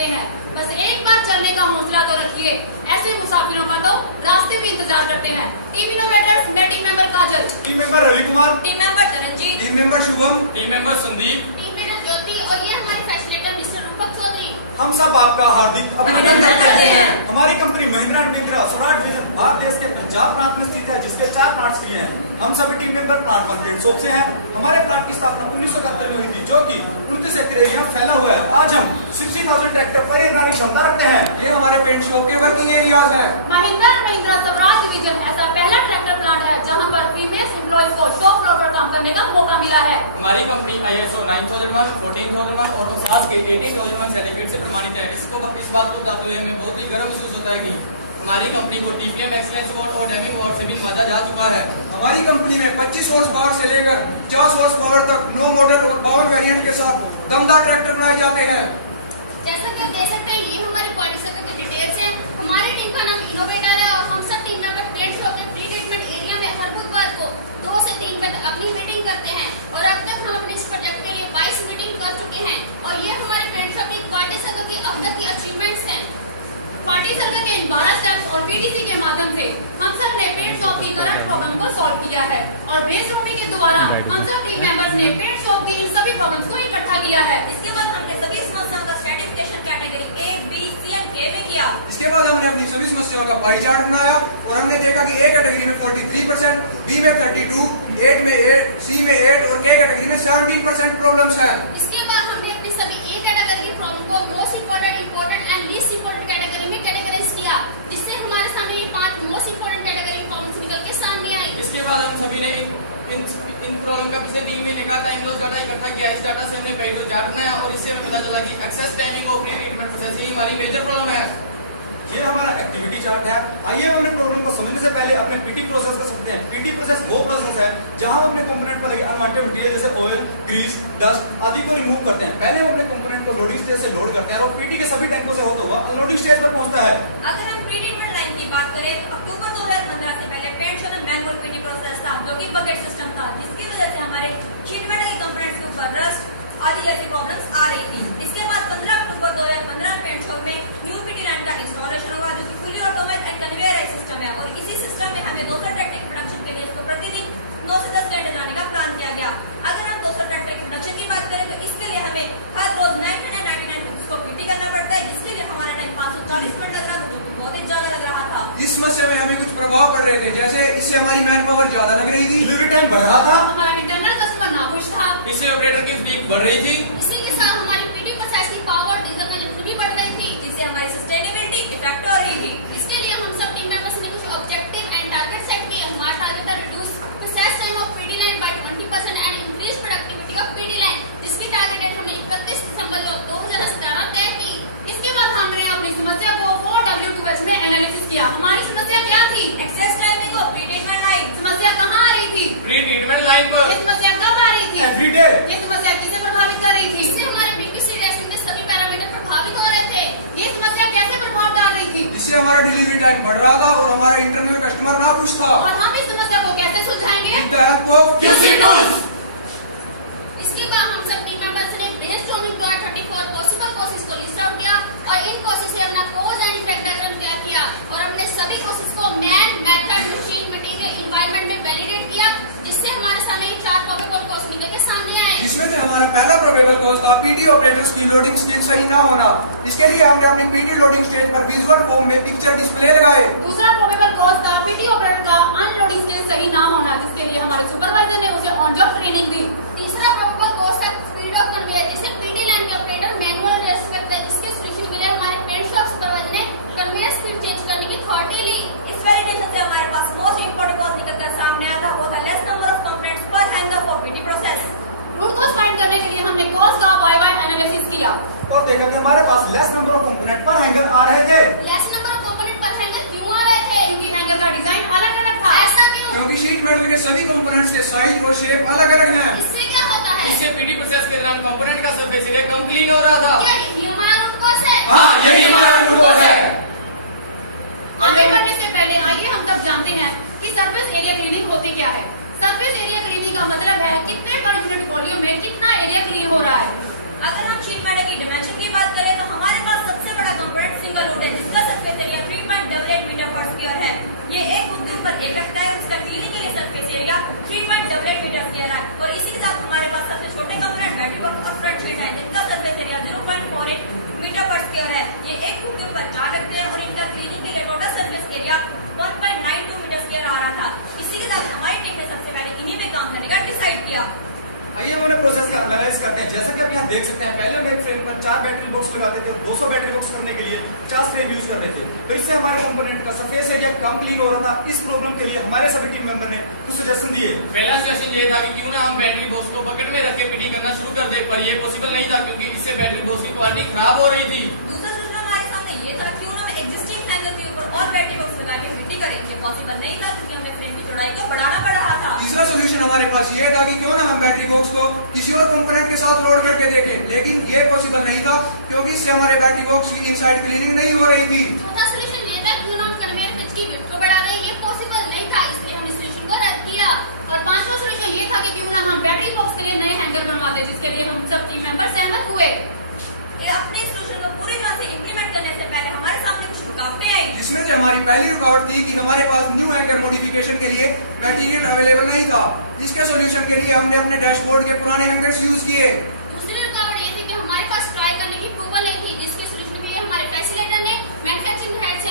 सकते हैं। बस एक बार चलने का हौसला तो रखिए, ऐसे मुसाफिरों का तो रास्ते में इंतजार करते हैं। टीम इनोवेटर्स में team member Kajal, team member Ravi Kumar, team member Taranjeet, team member Shubham, team member Sandeep, team member Jyoti और ये हमारे फैसिलिटेटर मिस्टर रूपक चौधरी। हम सब आपका हार्दिक अभिनंदन करते हैं। हमारी company Mahindra and Mahindra Swaraj division Bharat देश के पंजाब प्रांत में स्थित है, जिसके 4 प्लांट्स भी हैं। हम सभी team member plant market shop से हैं। हमारे प्लांट की स्थापना 1971 में हुई थी, जो कि 29 एकड़ एरिया फैला हुआ है। आज हम 60,000 ट्रैक्टर परिवहन क्षमता रखते हैं। ये हमारे पेंट शॉप के वर्किंग एरियाज हैं। महिंद्रा एंड महिंद्रा स्वराज डिवीजन ऐसा पहला ट्रैक्टर प्लांट है जहां पर फीमेल एम्प्लॉइज को शॉप फ्लोर पर काम करने का मौका मिला है। हमारी कंपनी ISO 9001, 14001 और साथ के 18001 सर्टिफिकेट से प्रमाणित है। इस बात को बताते हुए हमें बहुत ही गर्व महसूस होता है कि हमारी कंपनी को TPM एक्सीलेंस अवार्ड और डेमिंग अवार्ड से भी नवाजा जा चुका है। हमारी कंपनी में 25 हॉर्स पावर से लेकर 50 हॉर्स पावर तक 9 मॉडल और 52 वेरिएंट के साथ दमदार ट्रैक्टर बनाए जाते हैं। जैसा कि आप देख सकते हैं, ये हमारे क्वालिटी सर्कल की डिटेल्स है। हमारी टीम का नाम इनोवेटर है और हम सब टीम मेंबर पेंट शॉप के प्री ट्रीटमेंट एरिया में हर बुधवार को 2 से 3 बजे अपनी मीटिंग करते हैं और अब तक हम अपने इस प्रोजेक्ट के लिए 22 मीटिंग कर चुके हैं और ये हमारे पेंट शॉप की क्वालिटी सर्कल की अब तक की अचीवमेंट्स हैं। क्वालिटी सर्कल के इन 12 स्टेप्स और BDC के माध्यम से हम सब ने पेंट शॉप की करंट प्रॉब्लम को सॉल्व किया है और ब्रेनस्टॉर्मिंग के द्वारा हम सब टीम मेंबर्स ने पेंट शॉप की इन सभी प्रॉब्लम्स को इकट्ठा किया है। इसके बाद हमने सभी समस्याओं का stratification category A, B, C और K में किया। इसके बाद हमने अपनी सभी समस्याओं का पाई चार्ट बनाया और हमने देखा कि A कैटेगरी में 43%, B में 32%, 8 में 8, C में 8 और K कैटेगरी में 17% प्रॉब्लम्स हैं। इसके बाद हमने अपनी सभी A कैटेगरी की प्रॉब्लम को most important and least important category में कैटेगराइज किया, जिससे हमारे सामने ये 5 मोस्ट इम्पोर्टेंट कैटेगरी प्रॉब्लम्स निकल के सामने आई। इसके बाद हम सभी ने इन प्रॉब्लम का पिछले 3 महीने का टाइम लॉस डाटा इकट्ठा किया। इस डाटा से हमने पहले चार्ट बनाया और इससे हमें पता चला कि एक्सेस टाइमिंग और प्री ट्रीटमेंट प्रोसेस ही हमारी मेजर प्रॉब्लम है। ये हमारा एक्टिविटी चार्ट है। आइए हम अपने प्रॉब्लम को समझने से पहले अपने PT प्रोसेस कर सकते हैं। PT प्रोसेस वो प्रोसेस है जहां हम अपने कंपोनेंट पर लगे अनवांटेड मटेरियल जैसे ऑयल, ग्रीस, डस्ट आदि को रिमूव करते हैं। पहले हम अपने कंपोनेंट को लोडिंग स्टेज से लोड करते हैं और PT के सभी टैंकों से होता हुआ अनलोडिंग स्टेज पर पहुंचता है। अगर हम प्री ट्रीटमेंट लाइन की बात करें तो अक्टूबर 2015 से पहले पेंट शॉप में मैनुअल PT प्रोसेस था, जो कि बकेट सिस्टम था, जिसकी वजह से हमारे शीट मेटल के कंपोनेंट्स के ऊपर रस्ट आदि जैसी प्रॉब्लम्स आ रही थी। इसके बाद 15 अक्टूबर 2015 पेंट शॉप में न्यू PT लाइन का इंस्टॉलेशन हुआ, जो कि fully automatic and conveyor system है और इसी सिस्टम में हमें 200 ट्रैक्टर प्रोडक्शन के लिए इसको प्रतिदिन 9 से 10 घंटे चलाने का प्लान किया गया। अगर हम 200 ट्रैक्टर की प्रोडक्शन की बात करें तो इसके लिए हमें हर रोज 999 रुपीज को PT करना पड़ता है, जिसके लिए हमारा टाइम 540 मिनट लग रहा था, जो कि बहुत ही ज्यादा लग रहा था। इस समस्या में हमें कुछ प्रभाव पड़ रहे थे, जैसे इससे हमारी मैन पावर ज्यादा लग रही थी, डिलीवरी टाइम बढ़ रहा था, हमारा इंटरनल कस्टमर नाखुश था, इससे ऑपरेटर की फटीग बढ़ रही थी। इसी के साथ हमारी PT प्रोसेस की पावर डिजाइन भी बढ़ रही थी, जिससे हमारी सस्टेनेबिलिटी इफेक्ट हो रही थी। इसके लिए हम सब टीम मेंबर्स ने कुछ ऑब्जेक्टिव एंड टारगेट सेट किए। हमारा टारगेट था reduce process time of PT line by 20% and increase productivity of PT line, जिसकी टारगेट डेट हमने 31 दिसंबर 2017 तय की। इसके बाद हमने अपनी समस्या को 4W2H में एनालिसिस किया। हमारी समस्या क्या थी? Excess timing of pre treatment line. समस्या कहाँ आ रही थी? प्री ट्रीटमेंट लाइन पर। ये समस्या कब आ रही थी? एवरीडे। ये समस्या किसे प्रभावित कर रही थी? इससे हमारे BQC रेसिंग के सभी पैरामीटर प्रभावित हो रहे थे। ये समस्या कैसे प्रभाव डाल रही थी? जिससे हमारा डिलीवरी टाइम बढ़ रहा था और हमारा इंटरनल कस्टमर नाखुश था। और हम इस समस्या को कैसे सुलझाएंगे? With the help of QC tools। इसके बाद हम सब टीम मेंबर्स ने ब्रेनस्टॉर्मिंग द्वारा 34 पॉसिबल कॉसेस को लिस्ट आउट किया और इन कॉसेस से अपना कॉज एंड इफेक्ट डायग्राम तैयार किया और हमने सभी कॉसेस को man, method, machine, material, environment में वैलिडेट किया, जिससे हमारे सामने 4 प्रोबेबल कॉज निकल के सामने आए। जिसमें से हमारा पहला प्रोबेबल कॉज था PT ऑपरेटर्स की लोडिंग स्टेज सही ना होना। इसके लिए हमने अपनी PT लोडिंग स्टेज पर विजुअल फॉर्म में पिक्चर डिस्प्ले लगाए। दूसरा प्रोबेबल कॉज था PT ऑपरेटर का अनलोडिंग स्टेज सही ना होना, जिसके लिए हमारे सुपरवाइजर ने उसे ऑन जॉब ट्रेनिंग दी। तीसरा प्रोबेबल कॉज था स्पीड ऑफ कन्वेयर, जिसे PT लाइन के ऑपरेटर मैनुअल रेस्ट करते हैं, जिसके सोल्यूशन के लिए हमारे पेंट शॉप सुपरवाइजर ने कन्वेयर स्पीड चेंज करने की अथॉरिटी ली। इस वैलिडेशन से हमारे पास मोस्ट इंपोर्टेंट कॉज निकल कर सामने आया था, वो था लेस नंबर ऑफ कंप्लेंट्स पर hanger for PT process. Root cause find करने के लिए हमने कॉज का वाई एनालिसिस किया और देखा कि हमारे पास लेस नंबर ऑफ कंपोनेंट पर हैंगर आ रहे थे। लेस नंबर ऑफ कंपोनेंट पर हैंगर क्यों आ रहे थे? क्योंकि हैंगर का डिजाइन अलग अलग था। ऐसा क्यों? क्योंकि शीट मेटल के देख सकते हैं पहले हम एक फ्रेम पर 4 बैटरी बॉक्स लगाते थे, 200 बैटरी बॉक्स करने के लिए 50 फ्रेम यूज कर रहे थे, तो इससे हमारे कंपोनेंट का सरफेस एरिया कम क्लीन हो रहा था। इस प्रॉब्लम के लिए हमारे सभी टीम मेंबर ने कुछ सजेशन दिए। पहला सजेशन ये था कि क्यों ना हम बैटरी बॉक्स को पकड़ में रख के फिटिंग करना शुरू कर दे, पर ये पॉसिबल नहीं था क्योंकि इससे बैटरी बॉक्स की क्वालिटी खराब हो रही थी। दूसरा सजेशन हमारे सामने ये था क्यों ना एग्जिस्टिंग हैंगर के ऊपर और बैटरी बॉक्स लगा के फिटिंग करें, ये पॉसिबल नहीं था क्योंकि हमें फ्रेम की चौड़ाई को बढ़ाना पड़ रहा था। तीसरा सोल्यूशन हमारे पास ये था कि क्यों ना हम बैटरी बॉक्स को किसी और कंपोनेंट के साथ लोड करके देखें, लेकिन ये पॉसिबल नहीं था क्योंकि इससे हमारे बैटरी बॉक्स की इनसाइड क्लीनिंग नहीं हो रही थी। चौथा सॉल्यूशन ये था क्यों ना हम कन्वेयर पिच की विड्थ को बढ़ा दें, ये पॉसिबल नहीं था, इसलिए हम इस सॉल्यूशन को रद्द किया। और पांचवा सॉल्यूशन ये था कि क्यों ना हम बैटरी बॉक्स के लिए नए हैंगर बनवाते, जिसके लिए हम सब टीम मेंबर सहमत हुए। ये अपने सॉल्यूशन को पूरी तरह से इंप्लीमेंट करने से पहले हमारे सामने कुछ रुकावटें आई, जिसमें से हमारी पहली रुकावट थी कि हमारे पास न्यू हैंगर मॉडिफिकेशन के लिए मटेरियल अवेलेबल नहीं था। इसके सॉल्यूशन के लिए हमने अपने डैशबोर्ड के पुराने हैंगर्स यूज किए। दूसरी रुकावट ये थी कि हमारे पास ट्राई करने की अप्रूवल नहीं थी, जिसके सॉल्यूशन के लिए हमारे फैसिलिटेटर ने मैन्युफैक्चरिंग हेड से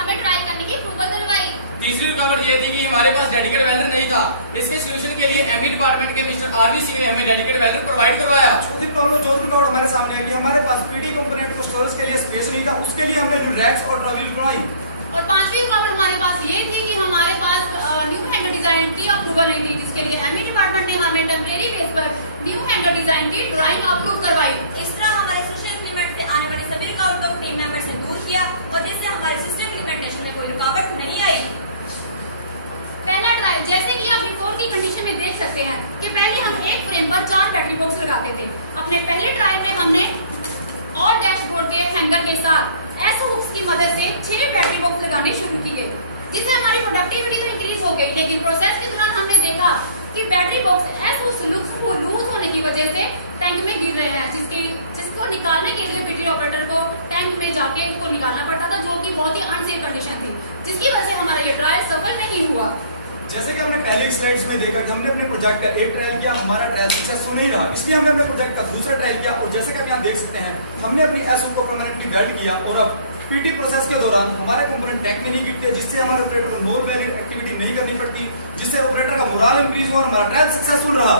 हमें ट्राई करने की अप्रूवल दिलवाई। तीसरी रुकावट ये थी कि हमारे पास डेडिकेटेड वेल्डर नहीं था। इसके सॉल्यूशन के लिए एमई डिपार्टमेंट के मिस्टर आरवी सिंह ने हमें डेडिकेटेड वेल्डर प्रोवाइड करवाया। चौथी प्रॉब्लम जो रुकावट हमारे सामने है कि हमारे पास पीडी कंपोनेंट को स्टोरेज के लिए स्पेस नहीं था, उसके लिए हमने न्यू रैक्स और ट्रॉली बनाई। और पांचवी रुकावट हमारे पास ये थी कि हमारे पास न्यू हैंगर डिजाइन की अप्रूवल नहीं थी, जिसके लिए एमई डिपार्टमेंट ने हमें टेम्परेरी बेस पर न्यू हैंगर डिजाइन की ड्राइंग अप्रूव करवाई। इस तरह हमारे सिस्टम इंप्लीमेंट से आने वाली सभी रुकावटों को टीम मेंबर से दूर किया और जिससे हमारे सिस्टम इंप्लीमेंटेशन में कोई रुकावट नहीं आई। पहला ट्रायल, जैसे कि आप बिफोर की कंडीशन में देख सकते हैं कि पहले हम एक फ्रेम पर 4 बैटरी बॉक्स लगाते थे। अपने पहले ट्रायल में हमने और डैशबोर्ड के हैंगर के साथ एस हुक्स की मदद से 6 बैटरी बॉक्स लगाने शुरू किए, जिससे हमारी प्रोडक्टिविटी तो इंक्रीज हो गई, लेकिन प्रोसेस के दौरान हमने देखा कि battery box S hooks loose होने की वजह से टैंक में गिर रहे हैं, जिसको निकालने के लिए बैटरी ऑपरेटर को टैंक में जाके उसको निकालना पड़ता था, जो कि बहुत ही अनसेफ कंडीशन थी, जिसकी वजह से हमारा ये ट्रायल सफल नहीं हुआ। जैसे कि हमने पहले स्लाइड्स में देखा कि हमने अपने प्रोजेक्ट का एक ट्रायल किया, हमारा ट्रायल सक्सेसफुल नहीं रहा, इसलिए हमने अपने प्रोजेक्ट का दूसरा ट्रायल किया। और जैसे कि आप यहाँ देख सकते हैं हमने अपनी एसओ को परमानेंटली वेल्ड किया और अब पीटी प्रोसेस के दौरान हमारे कंपोनेंट टैंक में नहीं गिरते, जिससे हमारे ऑपरेटर को मोर वेरिएंट एक्टिविटी नहीं करनी पड़ती, जिससे ऑपरेटर का मोरल इंक्रीज हुआ और हमारा ट्रायल सक्सेसफुल रहा।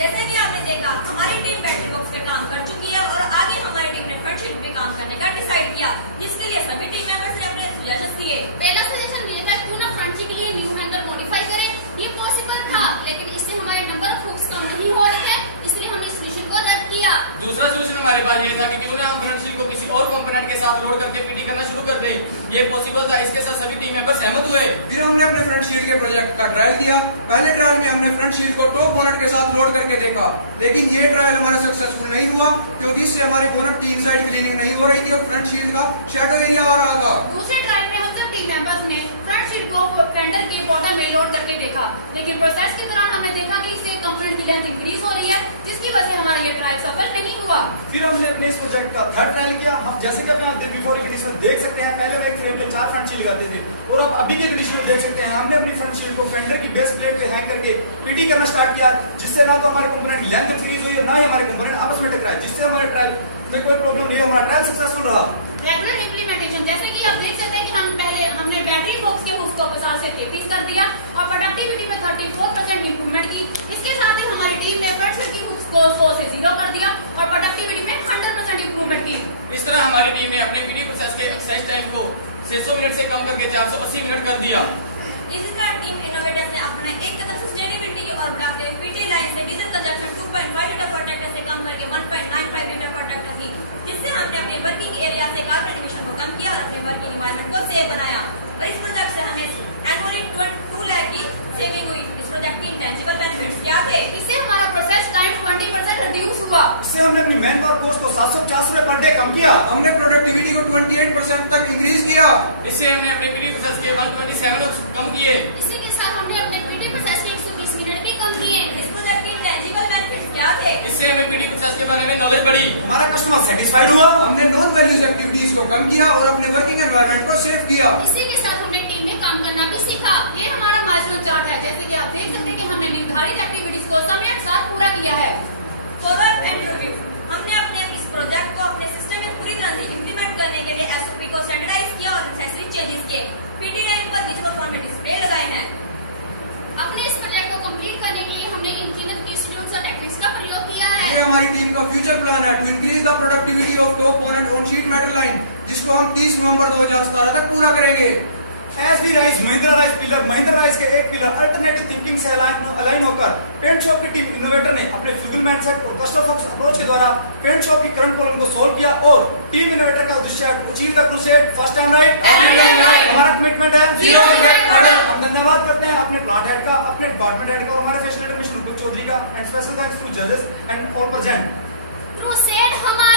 जैसे कि आपने देखा हमारी टीम बैटरी बॉक्स पे काम कर चुकी है और आगे हमारी टीम ने फ्रंट शीट पे काम करने का डिसाइड किया, जिसके लिए सभी टीम मेंबर्स ने अपने सजेशन दिए। पहला सजेशन ये था क्यों ना फ्रंट शीट के लिए न्यू हैंगर मॉडिफाई करें, ये पॉसिबल था, लेकिन इससे हमारे नंबर ऑफ हुक्स कम नहीं हो रहे हैं, इसलिए हमने इस सॉल्यूशन को रद्द किया। दूसरा सॉल्यूशन हमारे पास ये था कि क्यों ना हम फ्रंट शीट को किसी और कंपोनेंट के साथ लोड करके फिटिंग करना शुरू कर दें, ये पॉसिबल था, इसके साथ सभी टीम मेंबर सहमत हुए। फिर हमने अपने फ्रंट शीट के प्रोजेक्ट का ट्रायल किया। पहले ट्रायल में हमने फ्रंट शीट को टॉप बोनट के साथ लोड करके देखा, लेकिन ये ट्रायल हमारा सक्सेसफुल नहीं हुआ क्योंकि इससे हमारी बोनट की इनसाइड क्लीनिंग नहीं हो रही थी और फ्रंट शीट का शैडो एरिया आ रहा था। दूसरे ट्रायल में हम सब टीम मेंबर्स ने फ्रंट शीट को फेंडर के बॉटम में लोड करके देखा, लेकिन प्रोसेस के दौरान हमने देखा कि इससे कंपोनेंट की लेंथ इंक्रीज हो रही है, जिसकी वजह से हमारा ये ट्रायल सफल नहीं हुआ। फिर हमने अपने इस प्रोजेक्ट का थर्ड ट्रायल किया। हम जैसे कि आप बिफोर की कंडीशन देख सकते हैं, पहले एक फ्रेम में 4 फ्रंट शीट लगाते थे और अब अभी के कंडीशन में देख सकते हैं हमने अपनी फ्रंट शीट को फेंडर की बेस प्लेट पे हैंग करके पीटी करना स्टार्ट किया, जिससे ना तो हमारे कंपोनेंट की लेंथ इंक्रीज हुई और ना ही हमारे कंपोनेंट आपस में टकराए, जिससे हमारे ट्रायल में कोई प्रॉब्लम नहीं है, हमारा ट्रायल सक्सेसफुल रहा। रेगुलर इंप्लीमेंटेशन, जैसे कि आप देख सकते हैं कि हमने बैटरी बॉक्स के हुक्स को 50 से 33 कर दिया और प्रोडक्टिविटी में 34% इंप्रूवमेंट की। इसके साथ ही हमारी टीम ने फ्रंट शीट की हुक्स को 100 से 0 कर दिया और प्रोडक्टिविटी में 100% इंप्रूवमेंट की। इस तरह हमारी टीम ने अपनी पीटी प्रोसेस के एक्सरसाइज टाइम को 600 मिनट से कम करके 480 मिनट कर दिया। इसी तरह टीम इनोवेटर्स ने अपने एक कदम सस्टेनेबिलिटी की ओर बढ़ाते हुए पीटी लाइन से डीजल कंजप्शन 2.5 लीटर पर ट्रैक्टर से कम करके 1.95 लीटर पर ट्रैक्टर की, जिससे हमने अपने वर्किंग एरिया से कार्बन एमिशन को कम किया और अपने वर्किंग एनवायरनमेंट को सेफ बनाया। और इस प्रोजेक्ट से हमें एनुअली 2 लाख की सेविंग हुई। इस प्रोजेक्ट की इंटेंजिबल बेनिफिट्स क्या थे? इससे हमारा प्रोसेस टाइम 20% रिड्यूस हुआ। इससे हमने अपनी मैन पावर कॉस्ट को 750 रुपए पर डे कम किया। हमने प्रोडक्टिविटी को 28% तक इंक्रीज किया। इससे हमने अपने पीटी प्रोसेस के 127 कम किए। इसी के साथ हमने अपने पीटी प्रोसेस के 120 मिनट भी कम किए। इस प्रोजेक्ट की इंटेंजिबल बेनिफिट्स क्या थे? इससे हमें पीटी प्रोसेस के बारे में नॉलेज बढ़ी। हमारा कस्टमर सेटिस्फाइड हुआ। हमने नॉन वैल्यूज एक्टिविटीज को कम किया और अपने वर्किंग एनवायरनमेंट को सेव किया। इसी के साथ हमने टीम में काम करना भी सीखा। ये हमारा माइलस्टोन चार्ट है, जैसे कि आप देख सकते हैं कि हमने निर्धारित एक्टिविटीज को समय के साथ पूरा किया है। फॉलोअप एंड रिव्यू, हमने अपने इस प्रोजेक्ट को अपने सिस्टम में पूरी तरह से इंप्लीमेंट करने के लिए एसओपी को स्टैंडर्डाइज किया और नेसेसरी चेंजेस किए। पीटी लाइन पर विजुअल फॉर्म में डिस्प्ले लगाए हैं। अपने इस प्रोजेक्ट को कंप्लीट करने के लिए हमने इन तीनों की स्किल्स और टेक्निक्स का प्रयोग किया है। ये हमारी टीम का फ्यूचर प्लान है to increase the productivity of top bonnet on sheet metal line, जिसको हम 30 नवंबर 2017 तक पूरा करेंगे। As we rise, Mahindra Rise pillar, Mahindra Rise के एक पिलर अल्टरनेटिव थिंकिंग से अलाइन होकर पेंट शॉप की टीम इनोवेटर ने अपने फ्यूगल माइंडसेट और कस्टमर फोकस अप्रोच के द्वारा पेंट शॉप की करंट प्रॉब्लम को सोल्व किया और टीम इनोवेटर का उद्देश्य है to achieve the crusade first time right. हमारा कमिटमेंट है जीरो इफेक्ट। हम धन्यवाद करते हैं अपने प्लांट हेड का, अपने डिपार्टमेंट हेड का और हमारे फैसिलिटेटर मिस्टर रुकुल चौधरी का, एंड स्पेशल थैंक्स टू जजेस एंड ऑल प्रेजेंट। क्रूसेड हमारा